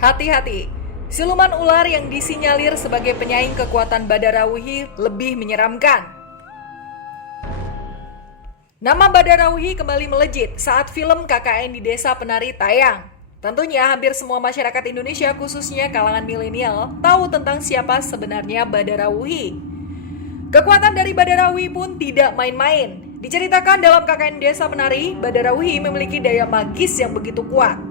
Hati-hati, siluman ular yang disinyalir sebagai penyaing kekuatan Badarawuhi lebih menyeramkan. Nama Badarawuhi kembali melejit saat film KKN di Desa Penari tayang. Tentunya hampir semua masyarakat Indonesia, khususnya kalangan milenial, tahu tentang siapa sebenarnya Badarawuhi. Kekuatan dari Badarawuhi pun tidak main-main. Diceritakan dalam KKN Desa Penari, Badarawuhi memiliki daya magis yang begitu kuat.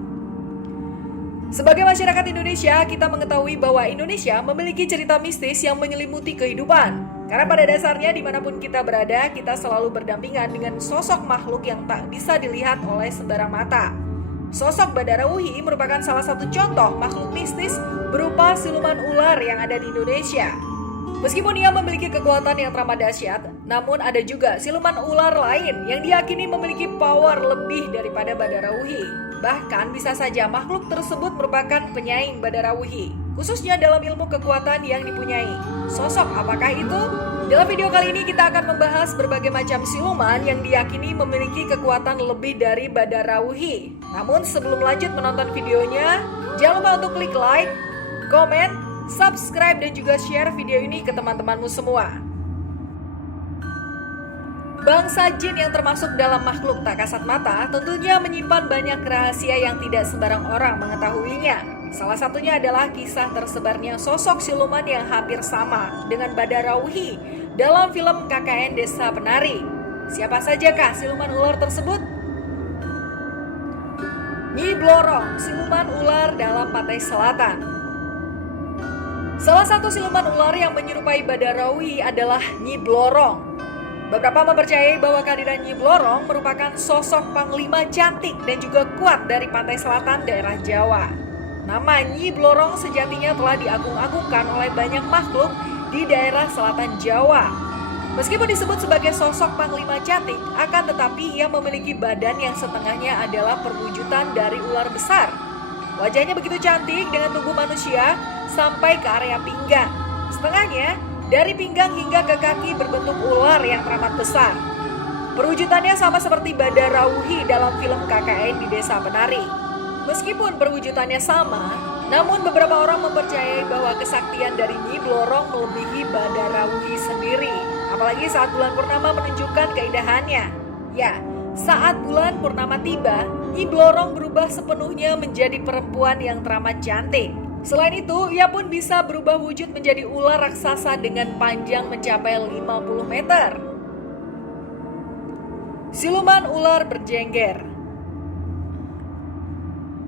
Sebagai masyarakat Indonesia, kita mengetahui bahwa Indonesia memiliki cerita mistis yang menyelimuti kehidupan. Karena pada dasarnya dimanapun kita berada, kita selalu berdampingan dengan sosok makhluk yang tak bisa dilihat oleh sembarang mata. Sosok Badarawuhi merupakan salah satu contoh makhluk mistis berupa siluman ular yang ada di Indonesia. Meskipun ia memiliki kekuatan yang teramat dahsyat, namun ada juga siluman ular lain yang diyakini memiliki power lebih daripada Badarawuhi. Bahkan bisa saja makhluk tersebut merupakan penyaing Badarawuhi, khususnya dalam ilmu kekuatan yang dipunyai. Sosok apakah itu? Dalam video kali ini kita akan membahas berbagai macam siluman yang diyakini memiliki kekuatan lebih dari Badarawuhi. Namun sebelum lanjut menonton videonya, jangan lupa untuk klik like, komen, subscribe dan juga share video ini ke teman-temanmu semua. Bangsa jin yang termasuk dalam makhluk tak kasat mata tentunya menyimpan banyak rahasia yang tidak sembarang orang mengetahuinya. Salah satunya adalah kisah tersebarnya sosok siluman yang hampir sama dengan Badarawuhi dalam film KKN Desa Penari. Siapa sajakah siluman ular tersebut? Nyi Blorong, siluman ular dalam Pantai Selatan. Salah satu siluman ular yang menyerupai Badarawuhi adalah Nyi Blorong. Beberapa mempercayai bahwa kehadiran Nyi Blorong merupakan sosok panglima cantik dan juga kuat dari pantai selatan daerah Jawa. Nama Nyi Blorong sejatinya telah diagung-agungkan oleh banyak makhluk di daerah selatan Jawa. Meskipun disebut sebagai sosok panglima cantik, akan tetapi ia memiliki badan yang setengahnya adalah perwujudan dari ular besar. Wajahnya begitu cantik dengan tubuh manusia sampai ke area pinggang. Setengahnya dari pinggang hingga ke kaki berbentuk ular yang teramat besar. Perwujudannya sama seperti Badarawuhi dalam film KKN di Desa Penari. Meskipun perwujudannya sama, namun beberapa orang mempercayai bahwa kesaktian dari Nyi Blorong melebihi Badarawuhi sendiri. Apalagi saat bulan purnama menunjukkan keindahannya. Ya, saat bulan purnama tiba, Nyi Blorong berubah sepenuhnya menjadi perempuan yang teramat cantik. Selain itu, ia pun bisa berubah wujud menjadi ular raksasa dengan panjang mencapai 50 meter. Siluman ular berjengger.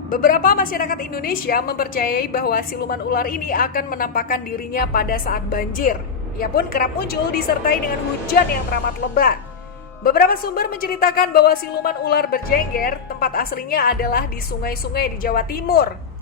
Beberapa masyarakat Indonesia mempercayai bahwa siluman ular ini akan menampakkan dirinya pada saat banjir. Ia pun kerap muncul disertai dengan hujan yang teramat lebat. Beberapa sumber menceritakan bahwa siluman ular berjengger tempat aslinya adalah di sungai-sungai di Jawa Timur.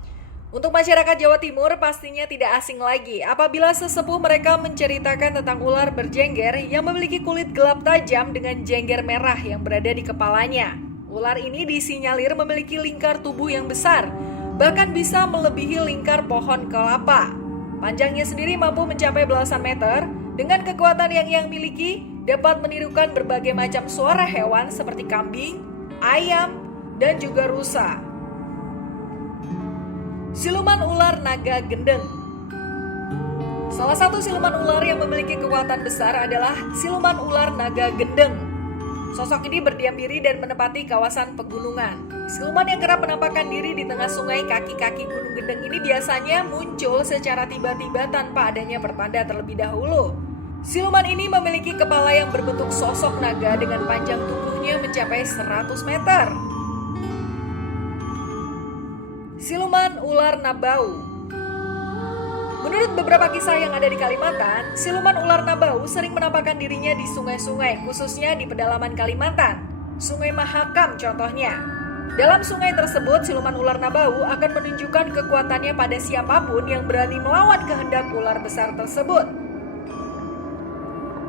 Untuk masyarakat Jawa Timur pastinya tidak asing lagi apabila sesepuh mereka menceritakan tentang ular berjengger yang memiliki kulit gelap tajam dengan jengger merah yang berada di kepalanya. Ular ini disinyalir memiliki lingkar tubuh yang besar, bahkan bisa melebihi lingkar pohon kelapa. Panjangnya sendiri mampu mencapai belasan meter, dengan kekuatan yang ia miliki dapat menirukan berbagai macam suara hewan seperti kambing, ayam, dan juga rusa. Siluman ular naga gendeng. Salah satu siluman ular yang memiliki kekuatan besar adalah siluman ular naga gendeng. Sosok ini berdiam diri dan menempati kawasan pegunungan. Siluman yang kerap menampakkan diri di tengah sungai kaki-kaki gunung gendeng ini biasanya muncul secara tiba-tiba tanpa adanya pertanda terlebih dahulu. Siluman ini memiliki kepala yang berbentuk sosok naga dengan panjang tubuhnya mencapai 100 meter. Siluman ular Nabau. Menurut beberapa kisah yang ada di Kalimantan, siluman ular Nabau sering menampakkan dirinya di sungai-sungai, khususnya di pedalaman Kalimantan. Sungai Mahakam contohnya. Dalam sungai tersebut, siluman ular Nabau akan menunjukkan kekuatannya pada siapapun yang berani melawan kehendak ular besar tersebut.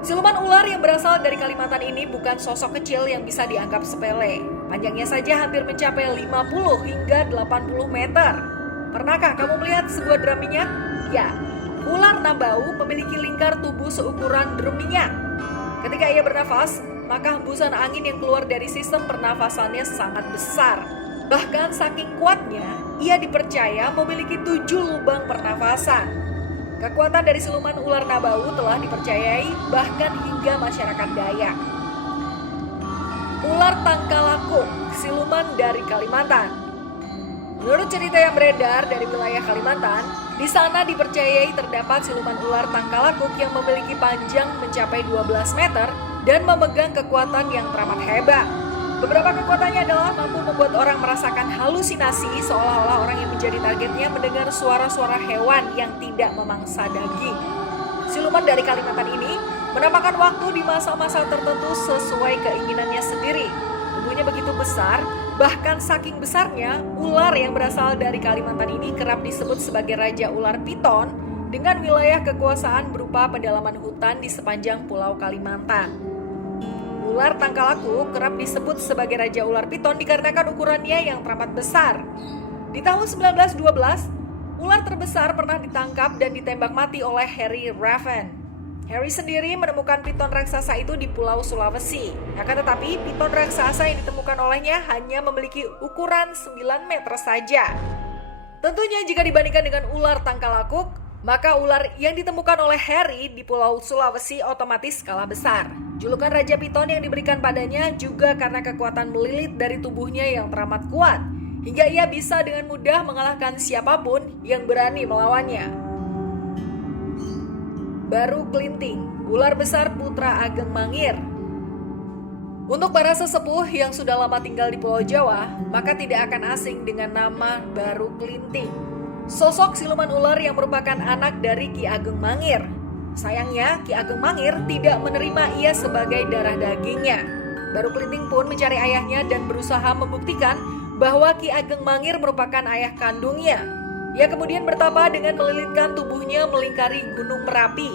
Siluman ular yang berasal dari Kalimantan ini bukan sosok kecil yang bisa dianggap sepele. Panjangnya saja hampir mencapai 50 hingga 80 meter. Pernahkah kamu melihat sebuah drum minyak? Ya, ular Nabau memiliki lingkar tubuh seukuran drum minyak. Ketika ia bernafas, maka hembusan angin yang keluar dari sistem pernafasannya sangat besar. Bahkan saking kuatnya, ia dipercaya memiliki 7 lubang pernafasan. Kekuatan dari siluman ular Nabau telah dipercayai bahkan hingga masyarakat Dayak. Ular Tangkalakuk, siluman dari Kalimantan. Menurut cerita yang beredar dari wilayah Kalimantan, di sana dipercayai terdapat siluman ular Tangkalakuk yang memiliki panjang mencapai 12 meter dan memegang kekuatan yang teramat hebat. Beberapa kekuatannya adalah mampu membuat orang merasakan halusinasi seolah-olah orang yang menjadi targetnya mendengar suara-suara hewan yang tidak memangsa daging. Siluman dari Kalimantan ini menampakkan waktu di masa-masa tertentu sesuai keinginannya sendiri. Tubuhnya begitu besar, bahkan saking besarnya, ular yang berasal dari Kalimantan ini kerap disebut sebagai Raja Ular Piton dengan wilayah kekuasaan berupa pedalaman hutan di sepanjang Pulau Kalimantan. Ular Tangkalakuk kerap disebut sebagai Raja Ular Piton dikarenakan ukurannya yang teramat besar. Di tahun 1912, ular terbesar pernah ditangkap dan ditembak mati oleh Harry Raven. Harry sendiri menemukan piton raksasa itu di Pulau Sulawesi. Akan tetapi, piton raksasa yang ditemukan olehnya hanya memiliki ukuran 9 meter saja. Tentunya jika dibandingkan dengan ular Tangkalakuk, maka ular yang ditemukan oleh Harry di Pulau Sulawesi otomatis kalah besar. Julukan Raja Piton yang diberikan padanya juga karena kekuatan melilit dari tubuhnya yang teramat kuat, hingga ia bisa dengan mudah mengalahkan siapapun yang berani melawannya. Baru Kelinting, ular besar putra Ageng Mangir. Untuk para sesepuh yang sudah lama tinggal di Pulau Jawa, maka tidak akan asing dengan nama Baru Kelinting. Sosok siluman ular yang merupakan anak dari Ki Ageng Mangir. Sayangnya, Ki Ageng Mangir tidak menerima ia sebagai darah dagingnya. Baru Kelinting pun mencari ayahnya dan berusaha membuktikan bahwa Ki Ageng Mangir merupakan ayah kandungnya. Ia kemudian bertapa dengan melilitkan tubuhnya melingkari Gunung Merapi.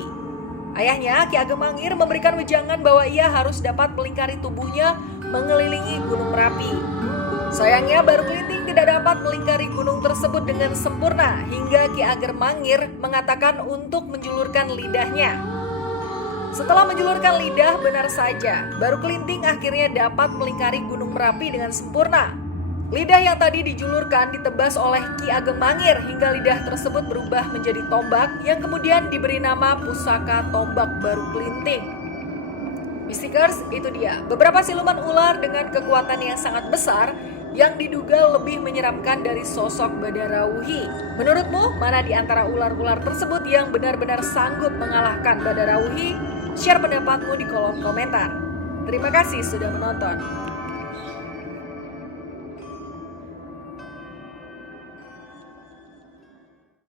Ayahnya, Ki Ageng Mangir, memberikan wejangan bahwa ia harus dapat melingkari tubuhnya mengelilingi Gunung Merapi. Sayangnya, Baru Kelinting tidak dapat melingkari gunung tersebut dengan sempurna hingga Ki Ageng Mangir mengatakan untuk menjulurkan lidahnya. Setelah menjulurkan lidah, benar saja, Baru Kelinting akhirnya dapat melingkari Gunung Merapi dengan sempurna. Lidah yang tadi dijulurkan ditebas oleh Ki Ageng Mangir hingga lidah tersebut berubah menjadi tombak yang kemudian diberi nama Pusaka Tombak Baru Kelinting. Mystikers, itu dia beberapa siluman ular dengan kekuatan yang sangat besar yang diduga lebih menyeramkan dari sosok Badarauhi. Menurutmu, mana di antara ular-ular tersebut yang benar-benar sanggup mengalahkan Badarauhi? Share pendapatmu di kolom komentar. Terima kasih sudah menonton.